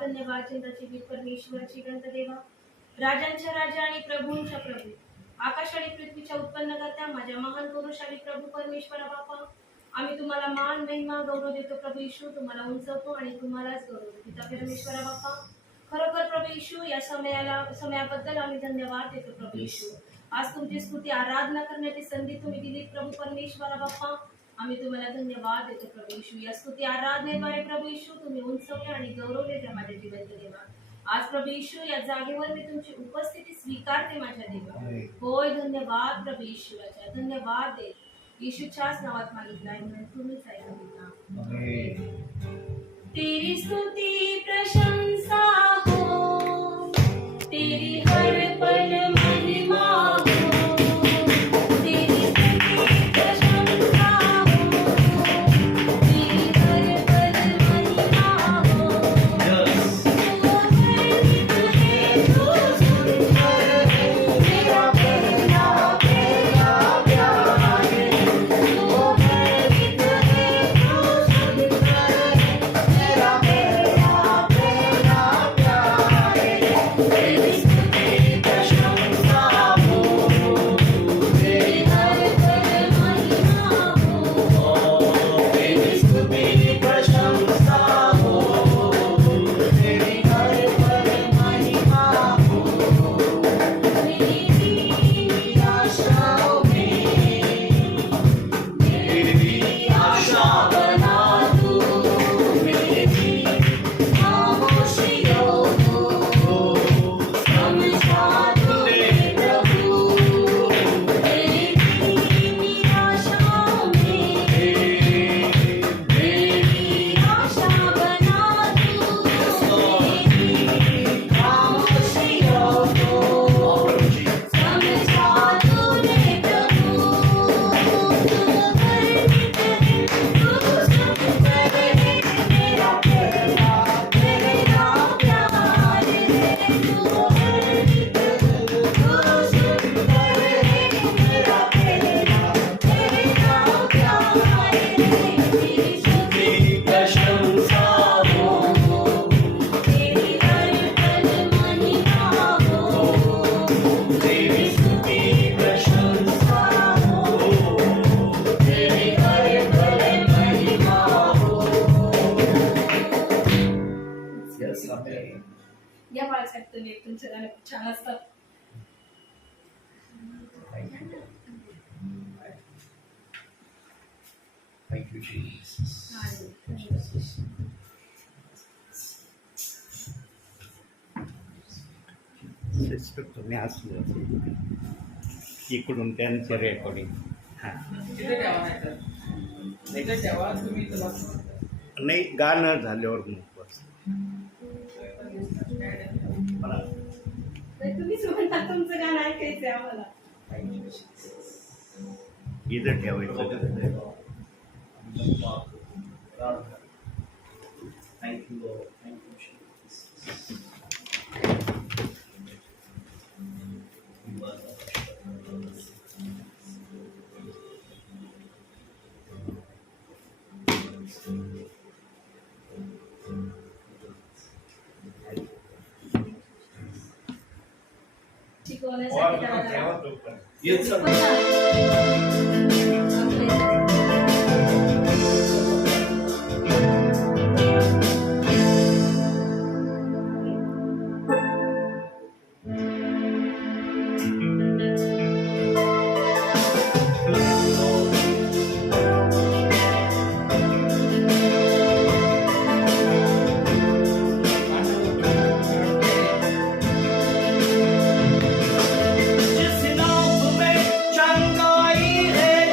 धन्यवाद चिंताची गीत परमेश्वरची ग्रंथ देवा, राजांच्या राजा आणि प्रभूंच्या प्रभू, आकाश आणि पृथ्वीच्या उत्पन्न करता माझ्या महान पुरुषाली प्रभू परमेश्वरा बापा, आम्ही तुम्हाला मान महिमा गौरव देतो प्रभू येशू, तुम्हाला उंचवतो आणि तुम्हालाच गौरव देतो पिता परमेश्वरा बापा. खरोखर प्रभू येशू या समयाबद्दल आम्ही धन्यवाद देतो प्रभू येशू. आज तुमची स्तुती आराधना करण्याची संधी तुम्ही दिली प्रभू परमेश्वरा बाप्पा, आम्ही तुम्हाला धन्यवाद देतो प्रभू येशू. या स्तुती आराधनेद्वारे प्रभू येशू तुम्ही उंचवले आणि गौरवले त्या माझ्या जिवंत देवा. आज प्रभू येशू या जागेवर मी तुमची उपस्थिती स्वीकारते माझ्या देवा. होय धन्यवाद प्रभू येशूच्या, धन्यवाद दे येशूच्याच नावात मागितलाय म्हणून तुम्हीच ऐका. तेरी स्तुती प्रशंसा हो, तेरी हर पल महिमा हो, तेरी स्तुती प्रशंसा हो, तेरी हर पल महिमा हो. तू गर्वित है, तू सुंदर है, मेरा प्यारा प्यारा प्यार है. तू गर्वित है, तू सुंदर है, मेरा प्यारा प्यारा प्यार है. तेरी स्तुती प्रशंसा हो, तेरी हर पल महिमा हो, तेरी स्तुती प्रशंसा हो, तेरी हर पल महिमा हो. मेरी आशाओं में मेरी आशा बना दो, मेरी खामोशियों को समझा दो प्रभु. मेरी आशाओं में मेरी आशा बना दो, मेरी खामोशियों को समझा दो रे प्रभु. तू गर्वित है, तू सुंदर है, मेरा प्यारा प्यारा प्यार है. तू गर्वित है, तू सुंदर है, मेरा प्यारा प्यारा प्यार है. तेरी स्तुति प्रशंसा हो, तेरी हर पल महिमा हो, तेरी स्तुति प्रशंसा हो, तेरी हर पल महिमा हो. या बाळासाठी तुम्ही तुमचं गाणं खूप छान असतात. Thank you, Jesus. सिस्टर तुम्ही असले इकडून त्यांचे रेकॉर्डिंग हां नाही गाणं झाल्यावर मग बस तुम्हीच म्हणता तुमचं गाणं ऐकायचंय आम्हाला. इथं ठेवायचं. Thank you, Lord. Thank you, Jesus. शिकवण्यासाठी त्याला Yes, sir. जिस नाम में चंगाई है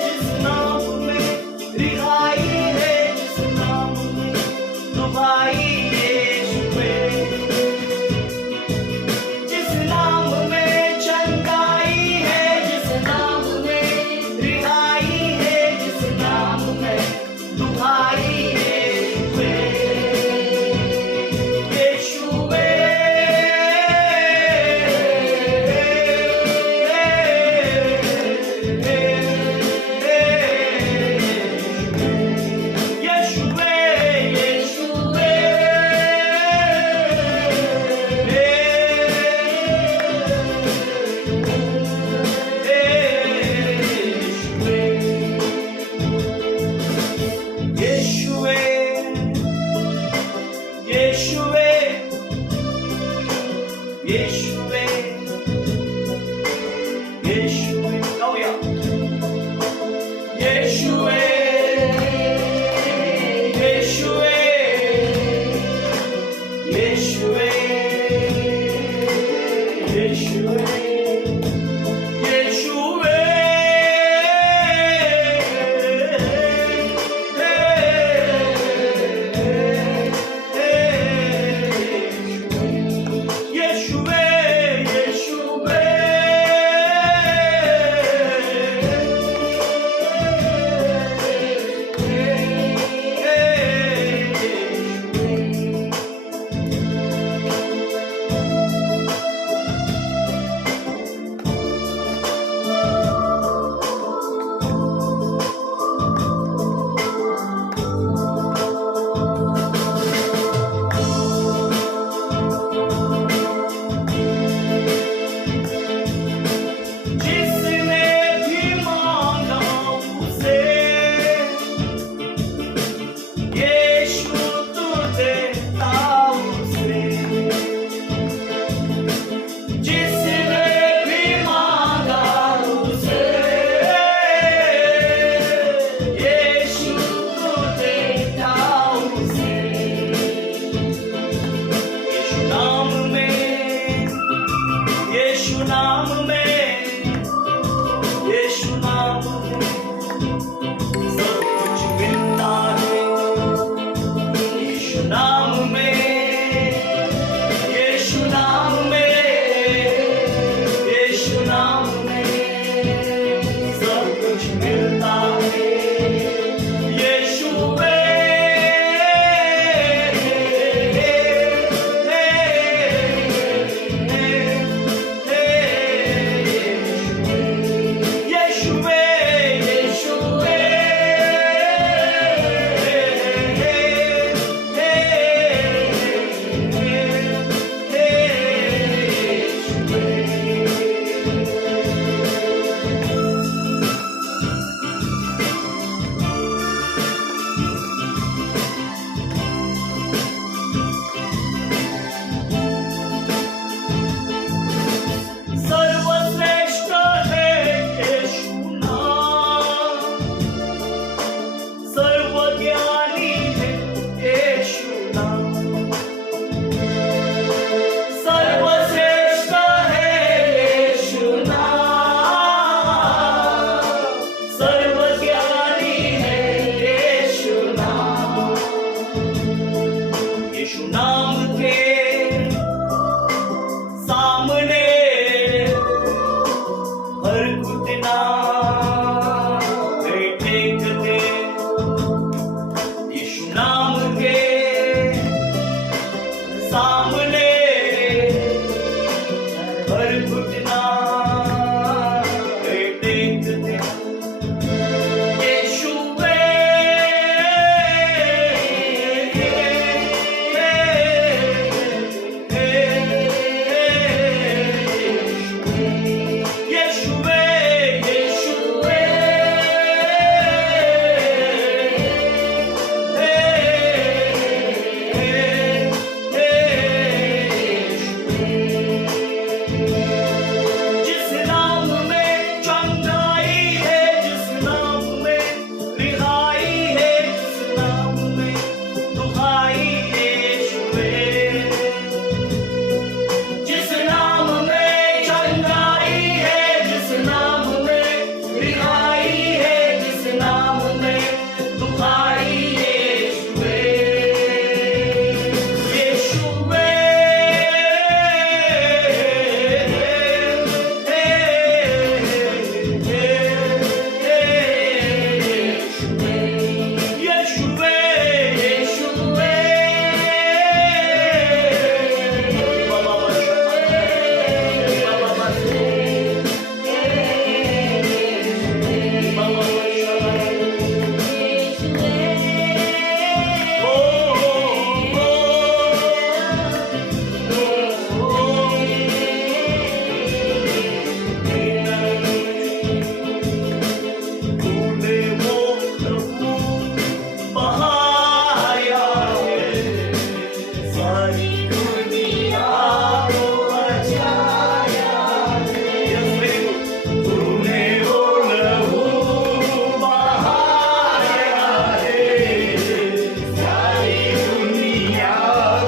येशुवे येशुवे येशुवे गाऊया येशुवे येशुवे येशुवे येशुवे येशुवे येशुवे येशुवे जिसने भी मांगा उसे यीशु तू देता उसे जिसने भी मांगा उसे यीशु तू देता उसे यीशु नाम में यीशु नाम में सब कुछ मिलता है यीशु नाम में यीशु नाम में यीशु नाम में सब कुछ मिलता है यीशुवे येशुवे येशुवे सर्वश्रेष्ठ है येशु नाम सर्वज्ञानी है येशु नाम सर्वश्रेष्ठ है येशु नाम सर्वज्ञानी है येशु नाम के सामने हर घुटना टेकते यीशु नाम के सामने हर घुटना टेकते येशुवे येशुवे येशुवे सारी दुनिया को बचाया है। तूने वो लहू बहाया है, सारी दुनिया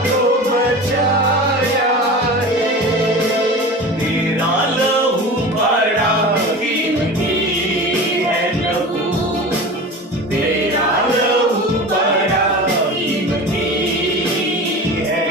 को बचाया है। तेरा लहू बड़ा कीमती है प्रभु, तेरा लहू बड़ा कीमती है।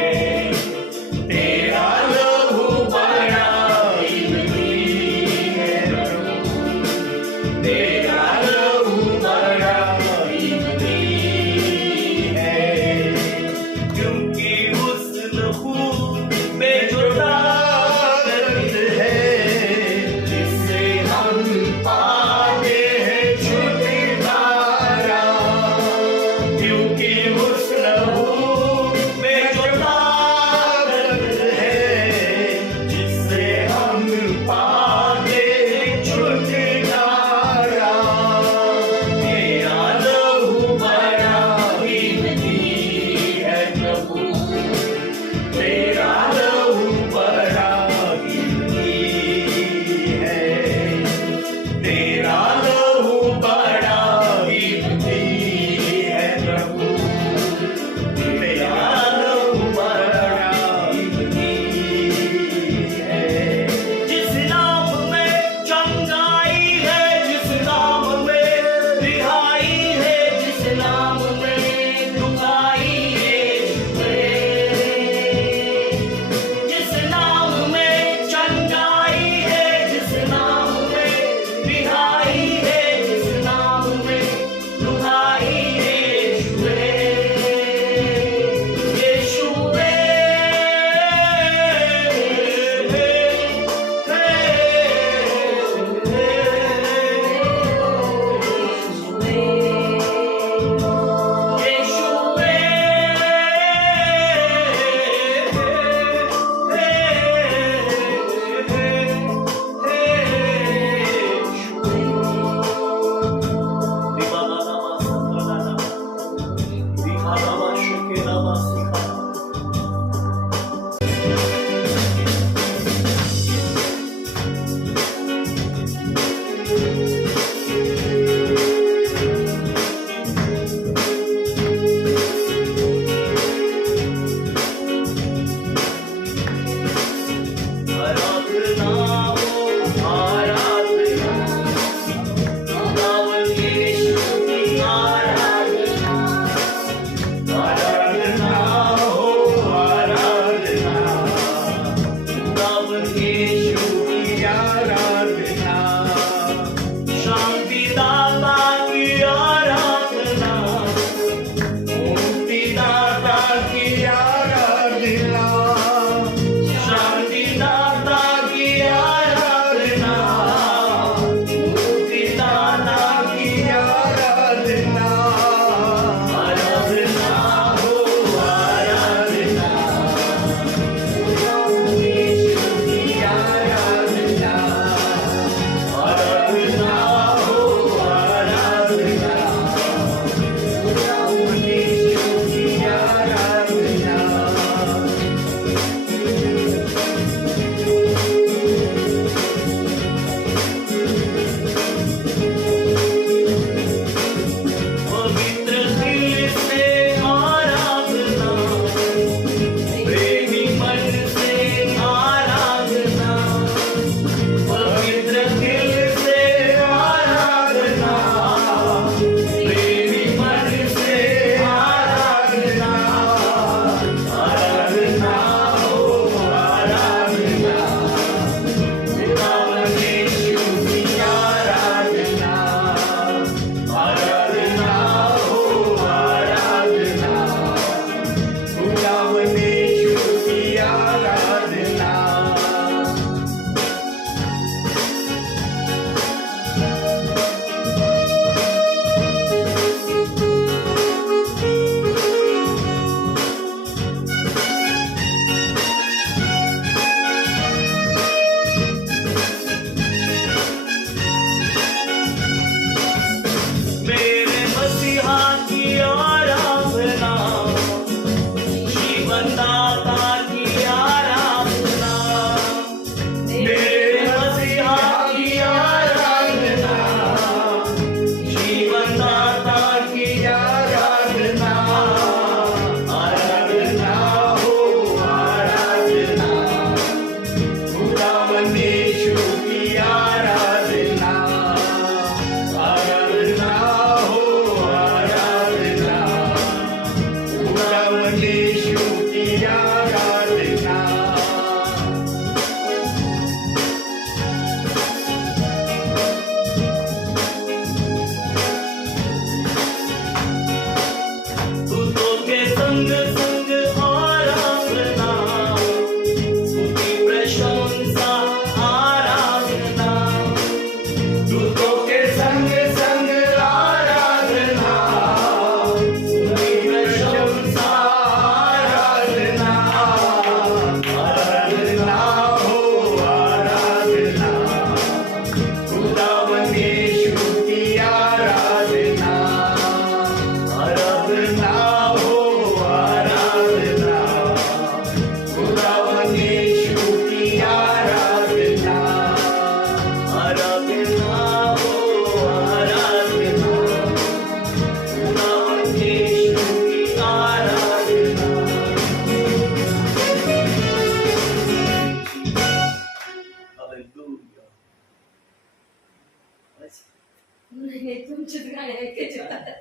नाही, तुमचीच गाणी ऐकायची आता.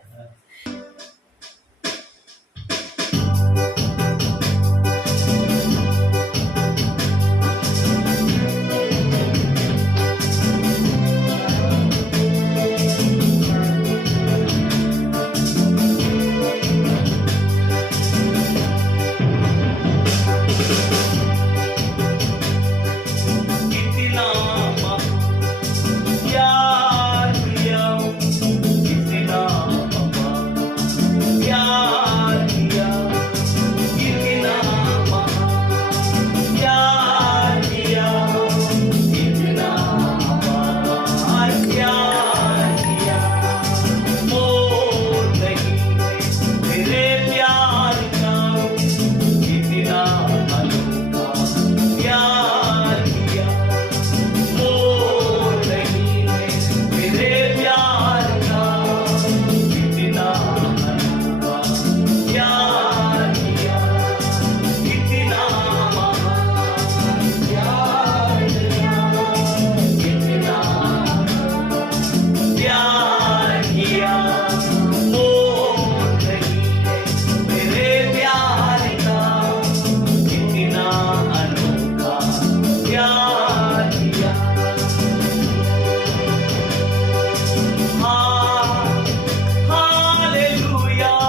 किती लांब प्यार किया, किती लांब प्यार किया, किती लांब प्यार किया, किती लांब प्यार किया, मोल नहीं तेरे प्यार का, किती लांब अनोखा प्यार किया, मोल नहीं तेरे प्यार का, कितना अनोखा प्यार किया, कितना महान प्यार किया, कितना प्यार किया, मोल नहीं तेरे प्यार का, कितना अनोखा प्यार किया. Hallelujah,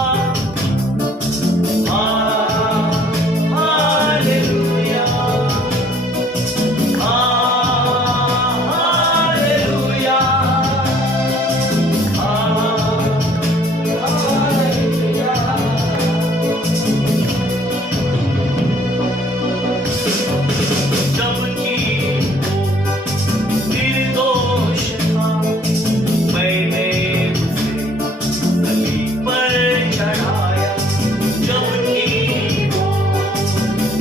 hallelujah, जब की निर्दोष था मैंने उसे सलीब पर चढ़ाया, जबकि वो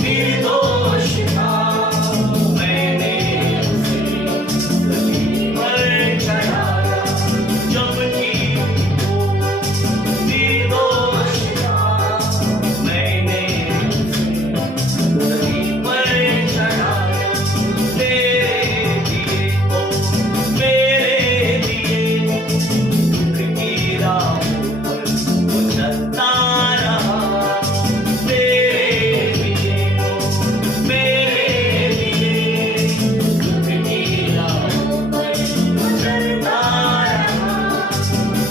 निर्दोष था मैंने उसे सलीब पर चढ़ाया, जबकि वो निर्दोष था मैंने उसे सलीब पर चढ़ाया, तेरे लिए ओ मेरे लिए दुख की राहों पर वो चलता रहा, तेरे लिए ओ मेरे लिए दुख की राहों पर वो चलता रहा,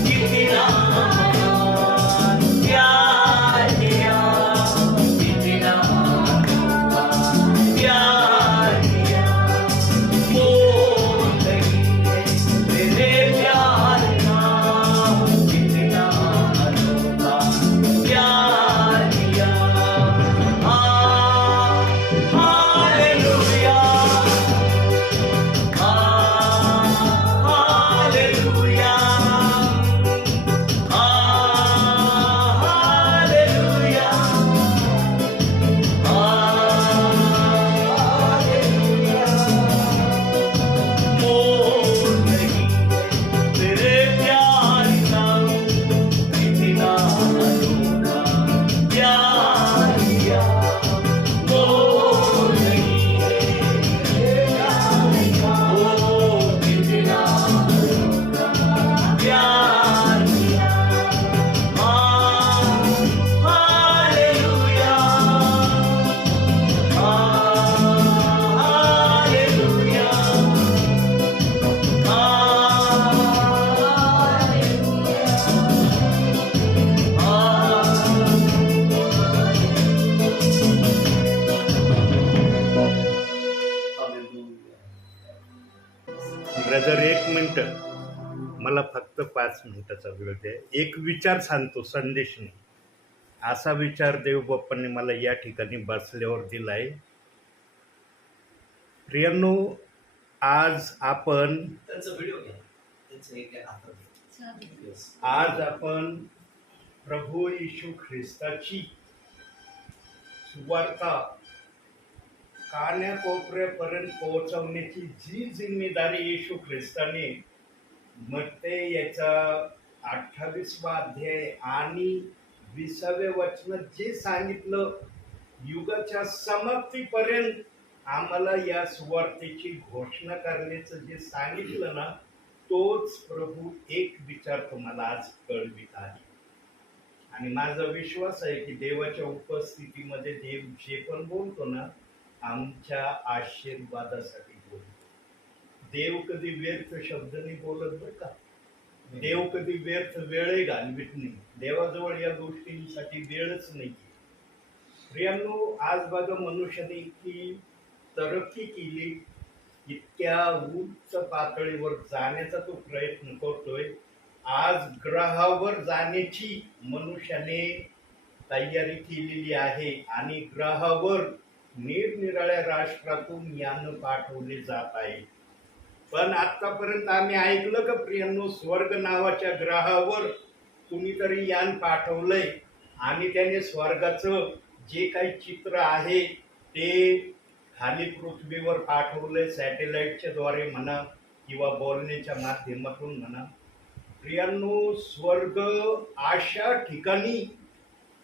कितना महान प्यार किया, कितना अनोखा प्यार किया, मोल नहीं तेरे प्यार का, कितना अनोखा प्यार किया. हालेलुया, हालेलुया, हालेलुया, मोल नहीं तेरे प्यार का, कितना अनोखा प्यार किया, मोल नहीं तेरे प्यार का, ओ कितना अनोखा प्यार किया. हालेलुया, हालेलुया, ब्रदर एक मिनिट, मला फक्त 5 मिनिटाचा वेळ द्या. एक विचार सांगतो, संदेश नाही. असा विचार देवबाप्पांनी मला या ठिकाणी बसल्यावर दिलाय. प्रियांनो, आज आपण त्यांचा व्हिडिओ घ्या, त्यांचं एक आता Yes. आज आपण प्रभू येशू ख्रिस्ताची सुवार्ता कान्याकोपऱ्यापर्यंत पोहोचवण्याची जी जिम्मेदारी येशू ख्रिस्ताने मत्ते याचा 28वा अध्याय आणि 20व्या वचनात जे सांगितलं, युगाच्या समाप्तीपर्यंत आम्हाला या सुवार्तेची घोषणा करण्याचं जे सांगितलं ना, तोच प्रभू एक विचार तुम्हाला आज कळवित आहे. आणि माझा विश्वास आहे की देवाच्या उपस्थितीमध्ये देव जे पण बोलतो ना, आमच्या आशीर्वादासाठी बोलतो. देव कधी व्यर्थ शब्द नाही बोलत बरं का. देव कधी व्यर्थ वेळही घालवित नाही. देवाजवळ या गोष्टींसाठी वेळच नाही. प्रियांनो, आज बघा मनुष्याने इतकी तरक्की केली, इतक्या उच्च पातळीवर जाण्याचा तो प्रयत्न करतोय. आज ग्रहावर जाण्याची मनुष्याने तयारी केलेली आहे आणि ग्रहावर निरनिराळ्या राष्ट्रातून यान पाठवले जात आहे. पण आतापर्यंत आम्ही ऐकलं का प्रियांनो, स्वर्ग नावाच्या ग्रहावर कुणीतरी यान पाठवलंय आणि त्याने स्वर्गाचं जे काही चित्र आहे ते खाली पृथ्वीवर पाठवलंय, सॅटेलाइटच्या द्वारे म्हणा किंवा बोलण्याच्या माध्यमातून म्हणा. प्रियांनो, स्वर्ग अशा ठिकाणी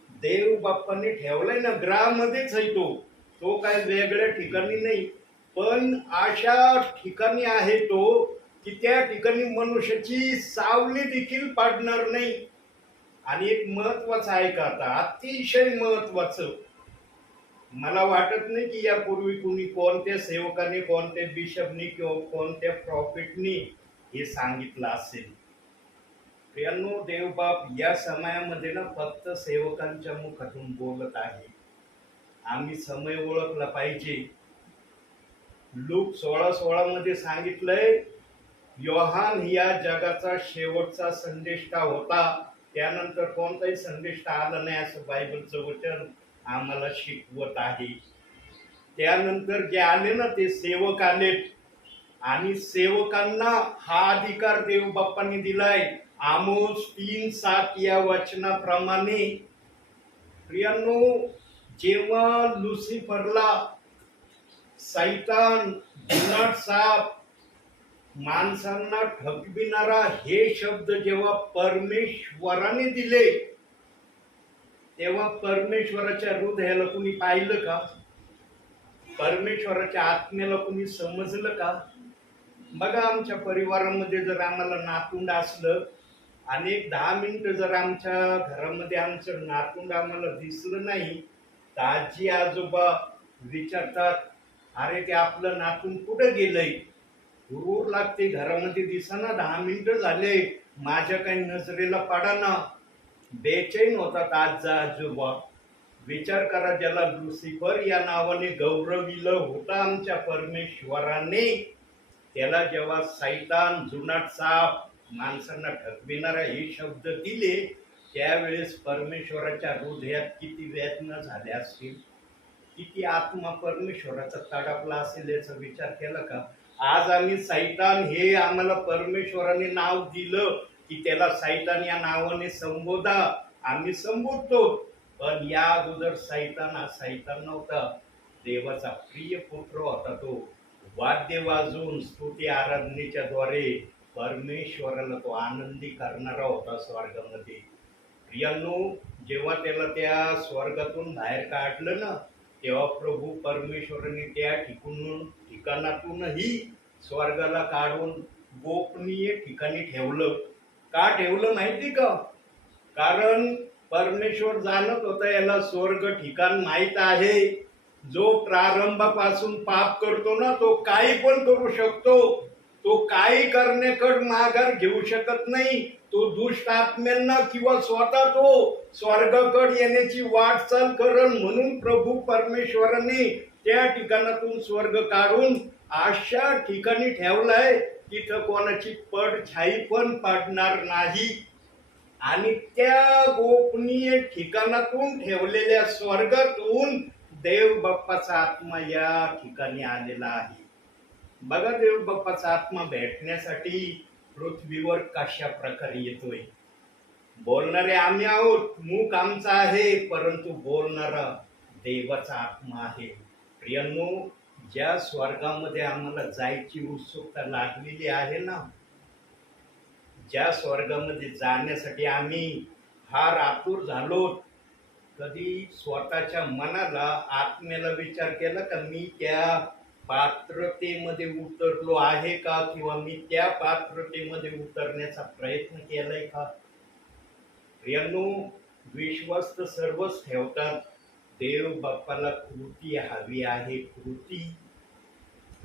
देव बाप्पाने ठेवलाय ना, ग्रहामध्येच आहे तो काय वेगळ्या ठिकाणी नाही, पण अशा ठिकाणी आहे तो की त्या ठिकाणी मनुष्याची सावली देखील पडणार नाही. आणि एक महत्वाचं आहे का, आता अतिशय महत्वाचं, मला वाटत नाही की यापूर्वी कुणी कोणत्या सेवकाने, कोणत्या बिशपनी किंवा कोणत्या प्रॉफिटनी हे सांगितलं असेल. प्रियांनो, देवबाप या समयामध्ये ना फक्त सेवकांच्या मुखातून बोलत आहे. आम्ही समय ओळखला पाहिजे. लूक 16:16 मध्ये सांगितलंय, योहान या जगाचा शेवटचा संदेष्टा होता, त्यानंतर कोणताही संदेष्टा आला नाही असं बायबलचं वचन आम्हाला शिकवत आहे. त्यानंतर जे आले ना ते सेवक आलेत आणि सेवकांना हा अधिकार देव बाप्पांनी दिलाय आमोस 3:7 या वचनाप्रमाणे. प्रियांनो, जेव्हा लुसिफरला सैतान, जुनाट साप, माणसांना ठकविणारा हे शब्द जेव्हा परमेश्वराने दिले, तेव्हा परमेश्वराच्या हृदयाला कुणी पाहिलं का? परमेश्वराच्या आत्म्याला कुणी समजलं का? बघा, आमच्या परिवारामध्ये जर आम्हाला नातूंड असलं आणि 10 मिनिटं जर आमच्या घरामध्ये आमचं नातूंड आम्हाला दिसलं नाही, तर आजी आजोबा विचारतात, अरे ते आपलं नातून कुठं गेलंय? हुरूर लागते, घरामध्ये दिसाना, 10 मिनिटं झाले, माझ्या काही नजरेला पडा ना. बेचैन होतात आजी आजोबा. विचार करा, ज्याला लुसिफर या नावाने गौरविलं होतं आमच्या परमेश्वराने, त्याला जेव्हा सैतान, जुनाट साप, माणसांना ठकविणारा हे शब्द दिले, त्यावेळेस परमेश्वराच्या हृदयात किती वेदना झाल्या असतील, किती आत्मा परमेश्वराचा तडपला असेल याचा विचार केला का? आज आम्ही सैतान हे आम्हाला परमेश्वराने नाव दिलं की त्याला सैतान या नावाने संबोधा, आम्ही संबोधतो. पण या अगोदर सैतान हा सैतान नव्हता, देवाचा प्रिय पुत्र होता. तो वाद्य वाजवून स्तुती आराधनेच्या द्वारे परमेश्वराला तो आनंदी करणारा होता स्वर्गामध्ये. प्रियांनो, जेव्हा त्याला त्या स्वर्गातून बाहेर काढलं ना, तेव्हा प्रभू परमेश्वराने त्या ठिकाणातूनही स्वर्गाला काढून गोपनीय ठिकाणी ठेवलं. का ठेवलं माहिती का? कारण परमेश्वर जाणत होता याला स्वर्ग ठिकाण माहित आहे. जो प्रारंभापासून पाप करतो ना, तो काही पण करू शकतो, तो काही करण्याकडे माघार घेऊ शकत नाही. तो दुष्ट आत्म्यांना किंवा स्वतः तो स्वर्गाकडे येण्याची वाटचाल करण, म्हणून प्रभू परमेश्वराने त्या ठिकाणातून स्वर्ग काढून अशा ठिकाणी ठेवलाय तिथं कोणाची पडछाई पण पडणार नाही. आणि त्या गोपनीय ठिकाणातून ठेवलेल्या स्वर्गातून देव बाप्पाचा आत्मा या ठिकाणी आलेला आहे. बघा, देव बाप्पाचा आत्मा भेटण्यासाठी पृथ्वीवर कशा प्रकारे येतोय. बोलणारे आम्ही आहोत, मूक आमचा आहे, परंतु बोलणारा देवाचा आत्मा आहे. प्रियांनो, ज्या स्वर्गामध्ये आम्हाला जायची उत्सुकता लागलेली आहे ना, ज्या स्वर्गामध्ये जाण्यासाठी आम्ही फार आतुर झालो, कधी स्वतःच्या मनाला, आत्म्याला विचार केला का मी त्या पात्रतेमध्ये उतरलो आहे का, किंवा मी त्या पात्रतेमध्ये उतरण्याचा प्रयत्न केलाय का? प्रियांनो, विश्वास तर सर्वच ठेवतात. देव बाप्पाला कृती हवी आहे, कृती.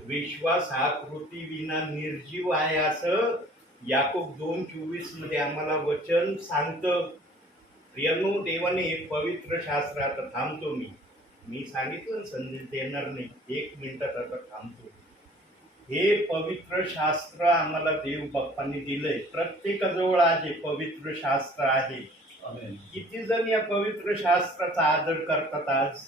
विश्वास हा कृती विना निर्जीव आहे, असं याकोब 2:24 मध्ये आम्हाला वचन सांगतं. प्रियांनो, देवाने एक पवित्र शास्त्र, आता थांबतो मी सांगितलं ना, संदेश देणार नाही, 1 मिनिटात आता थांबतो. हे पवित्र शास्त्र आम्हाला देव बाप्पांनी दिलंय. प्रत्येकाजवळ आज हे पवित्र शास्त्र आहे. आमेन. किती जण या पवित्र शास्त्राचा आदर करतात आज?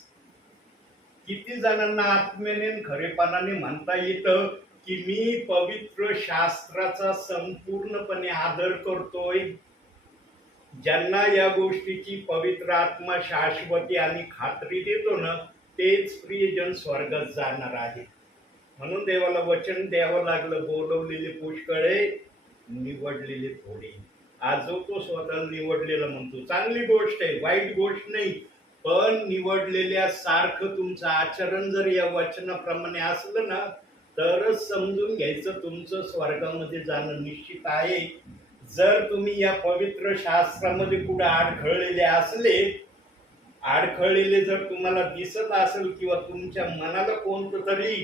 किती जणांना आत्म्याने आणि खरेपणाने म्हणता येतं की मी पवित्र शास्त्राचा संपूर्णपणे आदर करतोय? ज्यांना या गोष्टीची पवित्र आत्मा शाश्वती आणि खात्री देतो ना, तेच प्रियजन स्वर्गात जाणार आहे. म्हणून देवाला वचन द्यावं लागलं, बोलवलेले पुष्कळे, निवडलेले थोडे. आज जो तो स्वतःला निवडलेला म्हणतो, चांगली गोष्ट आहे, वाईट गोष्ट नाही. पण निवडलेल्या सारखं तुमचं आचरण जर या वचनाप्रमाणे असलं ना, तरच समजून घ्यायचं तुमचं स्वर्गामध्ये जाणं निश्चित आहे. जर तुम्ही या पवित्र शास्त्रामध्ये कुठे अडखळलेले जर तुम्हाला दिसत असेल, किंवा तुमच्या मनाला कोणतं तरी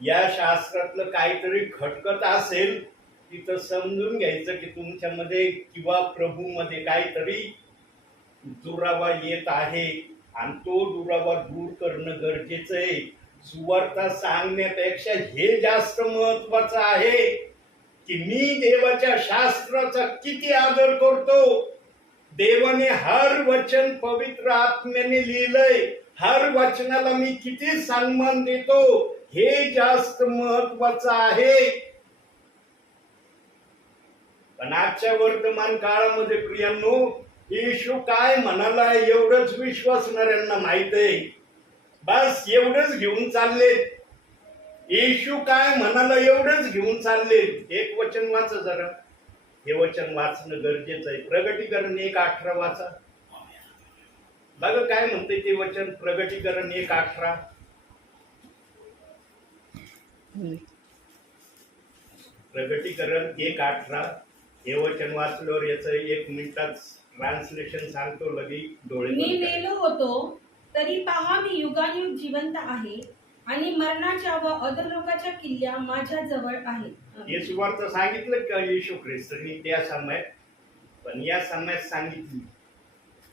या शास्त्रातलं काहीतरी खटकत असेल, तिथं समजून घ्यायचं की तुमच्यामध्ये किंवा प्रभूमध्ये काहीतरी दुरावा येत आहे, आणि तो दुरावा दूर करणं गरजेचं आहे. सुवार्ता सांगण्यापेक्षा हे जास्त महत्वाचं आहे की मी देवाच्या शास्त्राचा किती आदर करतो. देवाने हर वचन पवित्र आत्म्याने लिहिलंय, हर वचनाला मी किती सन्मान देतो, हे जास्त महत्वाचं आहे. पण आजच्या वर्तमान काळामध्ये प्रियांनो, येशू काय म्हणाला एवढंच विश्वासणाऱ्यांना माहित आहे. बस एवढंच घेऊन चालले. येशू काय म्हणाला एवढंच घेऊन चालले. एक वचन वाचा जरा, हे वचन वाचणं गरजेचं आहे. प्रगटीकरण 1:18 वाचा. बघा काय म्हणते ते वचन. प्रगटीकरण 1:18. प्रगटीकरण 1:18 हे वचन वाचल्यावर याचं 1 मिनिटात ट्रान्सलेशन सांगतो लगेच. डोळे मी बंद करा. मेलो होतो तरी पहा मी युगानुयुग जिवंत आहे, आणि मरणाच्या व अधोलोकाच्या किल्ल्या माझ्या जवळ आहेत. हे सुवार्थ सांगितलं का येशू ख्रिस्तांनी त्या समयात? पण या समयात सांगितली,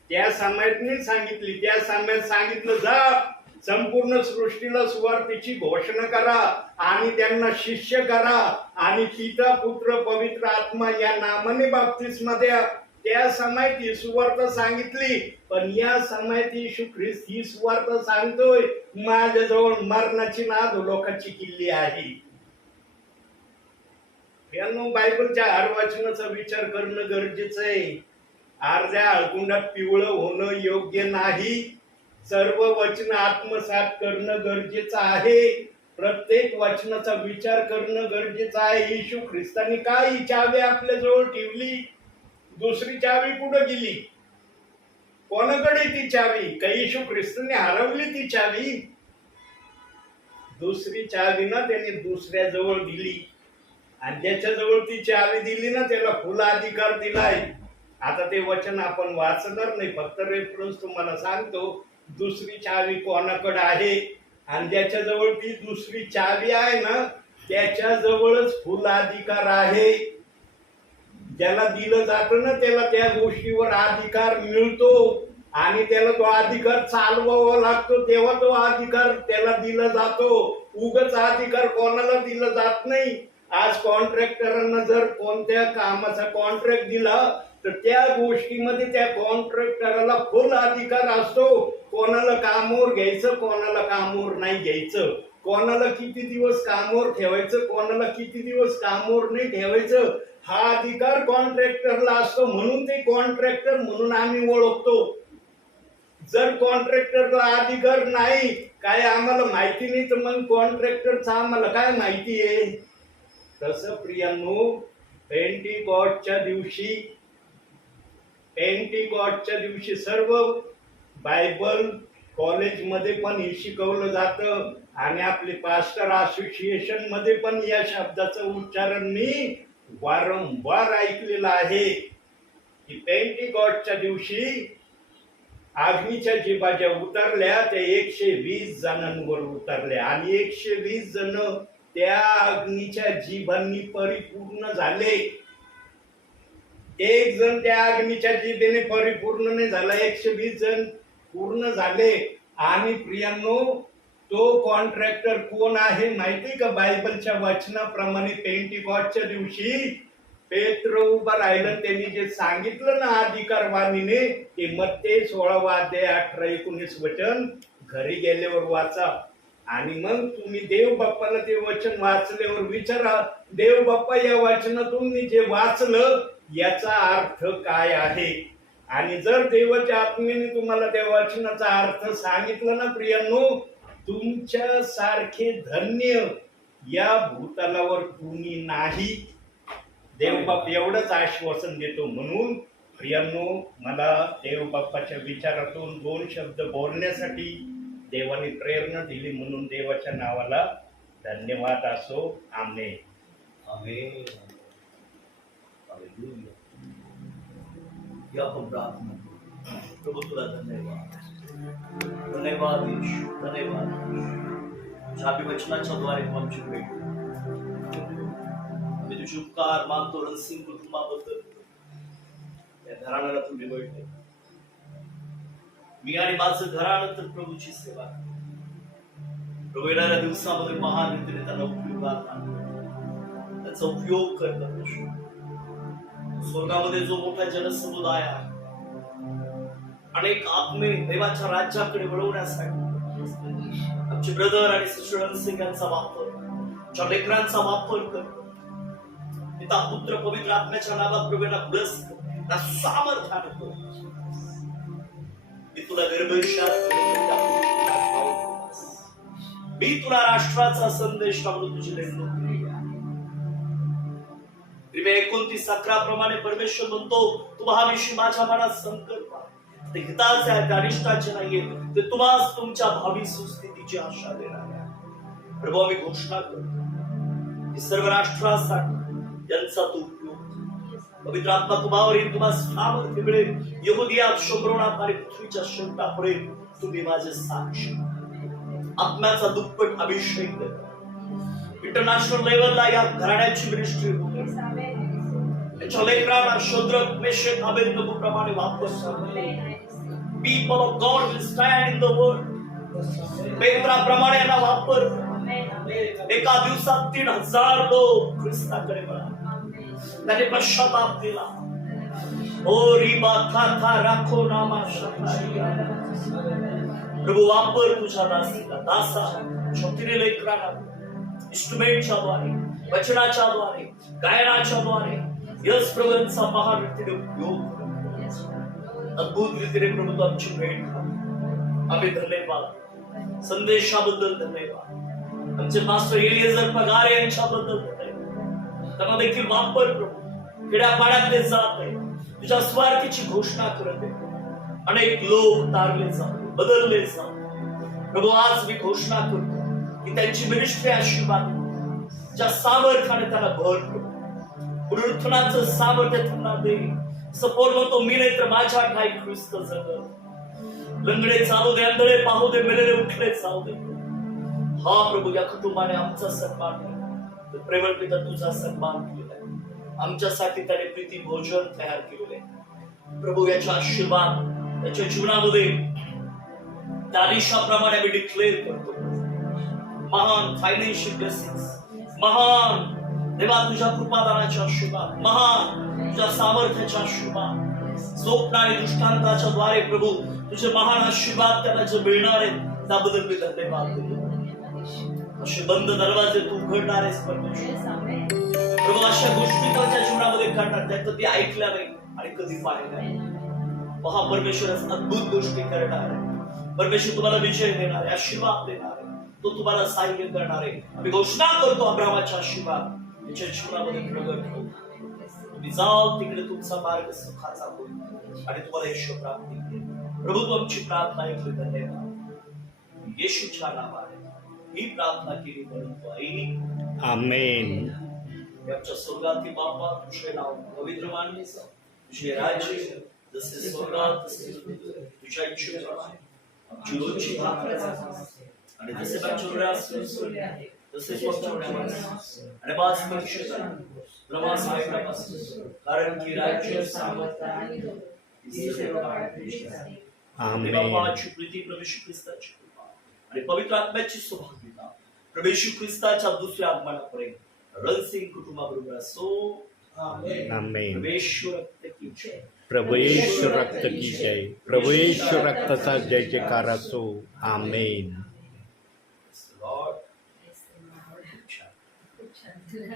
त्या समयात नाही सांगितली. त्या समयात सांगितलं, जा संपूर्ण सृष्टीला सुवार्थेची घोषणा करा आणि त्यांना शिष्य करा, आणि पिता पुत्र पवित्र आत्मा या नामाने बाप्तिस्मा द्या. त्या समयात ही सुवार्थ सांगितली. पण या समयात येशू ख्रिस्त ही सुवार्थ सांगतोय, माझ्याजवळ मरणाची ना अधोलोकाची किल्ली आहे. यांनो, बायबलच्या हर वचनाचा विचार करणं गरजेचं आहे. अर्ध्या हळकुंडात पिवळं होणं योग्य नाही. सर्व वचन आत्मसात करणं गरजेचं आहे. प्रत्येक वचनाचा विचार करणं गरजेचं आहे. येशू ख्रिस्तांनी काय ही चावी आपल्या जवळ ठेवली? दुसरी चावी कुठं गेली? कोणाकडे ती चावी? काही येशू ख्रिस्तांनी हरवली ती चावी? दुसरी चावी ना त्याने दुसऱ्या जवळ दिली, आणि ज्याच्या जवळ ती चावी दिली ना त्याला फुल अधिकार दिलाय. आता ते वचन आपण वाचणार नाही, फक्त रेफरन्स तुम्हाला सांगतो. दुसरी चावी कोणाकडे आहे, आणि ज्याच्या जवळ ती दुसरी चावी आहे ना त्याच्या जवळच फुल अधिकार आहे. ज्याला दिलं जातं ना त्याला त्या गोष्टीवर अधिकार मिळतो, आणि त्याला तो अधिकार चालवावा लागतो, तेव्हा तो अधिकार त्याला दिला जातो. उगाच अधिकार कोणाला दिला जात नाही. आज कॉन्ट्रॅक्टरांना जर कोणत्या कामाचा कॉन्ट्रॅक्ट दिला तर त्या गोष्टीमध्ये त्या कॉन्ट्रॅक्टरला फुल अधिकार असतो. कोणाला कामावर घ्यायचं, कोणाला कामावर नाही घ्यायचं, कोणाला किती दिवस कामावर ठेवायचं, कोणाला किती दिवस कामावर नाही ठेवायचं, हा अधिकार कॉन्ट्रॅक्टरला असतो. म्हणून ते कॉन्ट्रॅक्टर म्हणून आम्ही ओळखतो. जर कॉन्ट्रॅक्टरला अधिकार नाही, काय आम्हाला माहिती नाही, तर मग कॉन्ट्रॅक्टरचा आम्हाला काय माहिती आहे? तसं प्रियांनो, पेंटिकॉस्टच्या दिवशी सर्व बायबल कॉलेजमध्ये पण हे शिकवलं जातं. आणि आपली पास्टर असोसिएशन मध्ये पण या शब्दाचं उच्चारण मी वारंवार ऐकलेलं आहे की पेंटिकॉस्टच्या दिवशी अग्नीच्या जिभा ज्या उतरल्या त्या 120 जणांवर उतरल्या आणि 120 जण त्या अग्नीच्या जिभांनी परिपूर्ण झाले. एक जण त्या अग्नीच्या जिभेने परिपूर्ण नाही झाला, 120 जण पूर्ण झाले. आणि प्रियांनो, तो कॉन्ट्रॅक्टर कोण आहे माहिती का? बायबलच्या वचनाप्रमाणे पेंटिकॉस्टच्या दिवशी पेत्र उभा राहिलं, त्यांनी जे सांगितलं ना अधिकारवाणीने, ते मत्ते 16 अध्याय 18-19 वचन घरी गेल्यावर वाचा. आणि मग तुम्ही देव बाप्पाला ते वचन वाचल्यावर विचारा, देव बाप्पा या वचनातून मी जे वाचलं याचा अर्थ काय आहे. आणि जर देवाच्या आत्मेने तुम्हाला त्या वचनाचा अर्थ सांगितलं ना प्रियांनो, तुमच्या सारखे धन्य या भूतलावर कुणी नाही. देव बाप एवढंच आश्वासन देतो. म्हणून प्रियांनो, मला देव बाप्पाच्या विचारातून 2 शब्द बोलण्यासाठी देवाने प्रेरणा दिली, म्हणून देवाच्या नावाला धन्यवाद असो. आमेन. आमेन. हालेलुया. या आपण प्रार्थना करू. प्रभू तुला धन्यवाद. धन्यवाद येशू, धन्यवाद. तुझ्या वचनाच्या द्वारे तू आमची भेट. आम्ही तुझे उपकार मानतो. रणसिंग कुटुंबाबद्दल या घराण्याला तू निवडले. मी आणि माझं घराणं तर प्रभूची सेवा. प्रभू येणाऱ्या दिवसामध्ये महान रीतीने त्यांना उपयोगात आणतो. त्याचा उपयोग करतात. स्वर्गामध्ये जो मोठा जनसमुदाय आहे, अनेक आत्मे देवाच्या राज्याकडे वळवण्यासाठी आमचे ब्रदर आणि सिस्टर रणसिंग यांचा वापर, आमच्या लेकरांचा वापर करतो. पिता पुत्र पवित्र आत्म्याच्या नावात प्रभूला ब्लेस कर, सामर्थ्याने कर. मी तुला गर्भशात, मी तुला राष्ट्राचा संदेश टाकून तुझी नेमणूक केली आहे. 29:11 प्रमाणे परमेश्वर म्हणतो, तू महाविषयी माझ्या मनात संकल्प आहे, ते हिताचे आहे, ते अनिष्टाचे नाहीये, ते तुम्हास तुमच्या भावी सुस्थितीची आशा देणार आहे. प्रभू, आम्ही घोषणा करतो की सर्व राष्ट्रासाठी यांचा तू उपयोग. पवित्र आत्मा तुम्हावर येईल, तुम्हाला सामर्थ्य मिळेल. यहुदियात, शोभरोनात आणि पृथ्वीच्या शेवटापर्यंत तुम्ही माझे साक्षी. आत्म्याचा दुप्पट अभिषेक देतो. इंटरनॅशनल लेवलला या घराण्याची मिनिस्ट्री होते. त्याच्या लेकरांना शोद्रक, मेशक, अबेदnego प्रमाणे वापर. People of God will stand in the world. पेत्राप्रमाणे यांना वापर. एका दिवसात 3000 लोक ख्रिस्ताकडे वळाले. त्याने पश्चाताप दिला. ओ रिबा था था राखो नामा शतारिया. प्रभू, वापर तुझ्या दासा छोटीने लेकरांना इन्स्ट्रुमेंटच्या द्वारे, वचनाच्या द्वारे, गायनाच्या द्वारे यस प्रभूंचा महान रीतीने उपयोग. अद्भुत रीतीने प्रभू तू आमची भेट. आम्ही धन्यवाद. संदेशाबद्दल धन्यवाद. आमचे मास्टर एलिएझर पगारे यांच्याबद्दल धन्यवाद. त्यांना देखील वापर प्रभू. खेड्यापाड्यात ते जात आहे, तुझ्या स्वार्थीची घोषणा करत आहे. अनेक लोक तारले जात, बदलले जात. प्रभू, आज मी घोषणा करतो की त्यांची मिनिस्ट्री आशीर्वाद, ज्या सामर्थ्याने त्याला भर पडतो. पुनरुत्थानाचं सामर्थ्य त्यांना दे. सपोर्ट म्हणतो, मी नाही तर माझ्या ठाई ख्रिस्त जगल. लंगडे चालू दे, आंधळे पाहू दे, मेलेले उठले जाऊ दे. हा प्रभू, या कुटुंबाने आमचा सन्मान केला. प्रेमळ पिता, तुझा सन्मान केलेला आहे. आमच्यासाठी त्याने प्रीती भोजन तयार केलेले आहे. प्रभू, याचा आशीर्वाद त्याच्या जीवनामध्ये दानिशाप्रमाणे मी डिक्लेअर करतो. महान फायनान्शियल ब्लेसिंग्स, महान देवा तुझ्या कृपादानाच्या आशीर्वाद, महान तुझ्या सामर्थ्याच्या आशीर्वाद, स्वप्न आणि दृष्टांताच्या द्वारे प्रभू तुझे महान आशीर्वाद त्यांना जे मिळणार आहेत त्याबद्दल मी धन्यवाद देतो. असे बंद दरवाजे तू उघडणार आहेस परमेश्वर. प्रभू, अशा गोष्टी त्यांच्या जीवनामध्ये करणार, त्या कधी ऐकल्या नाही आणि कधी पाहिल्या नाही. परमेश्वर अद्भुत गोष्टी करणार आहे. परमेश्वर तुम्हाला विजय देणार आहे, आशीर्वाद देणार आहे. तो तुम्हाला सहाय्य करणार आहे. आम्ही घोषणा करतो अब्राहामाचा आशीर्वाद त्याच्या जीवनामध्ये प्रगट होईल. तुम्ही जाल तिकडे तुमचा मार्ग सुखाचा होईल आणि तुम्हाला यश प्राप्ती होईल. प्रभू, तू आमची प्रार्थना ऐकली. धन्यवाद. येशूच्या नावाने ही प्रार्थना केली म्हणून तू ऐक. आमेन. आमच्या स्वर्गातील बापा, तुझे नाव पवित्र मानले जाओ. तुझे राज्य जसे स्वर्गात तसे पृथ्वीवर. तुझ्या इच्छेप्रमाणे आमची रोजची भाकरी आणि जसे आमच्या तसे आणि पाच परीक्षेत प्रवास ऐकण्यापासून कारण की राज्य सामर्थ आणि ही सर्व तुझी आहे. आमेन. बापाची प्रीती प्रभू येशू ख्रिस्ताची कृपा आणि पवित्र आत्म्याची सौभाग्यता प्रभू येशू ख्रिस्ताच्या दुसऱ्या आगमनापर्यंत रणसिंग कुटुंबाबरोबर असो. आमेन. परमेश्वर रक्त की जय. प्रभू येशू रक्त की जय. प्रभू येशू रक्ताचा जय जयकार असो. आमेन. Lord. खूप छान.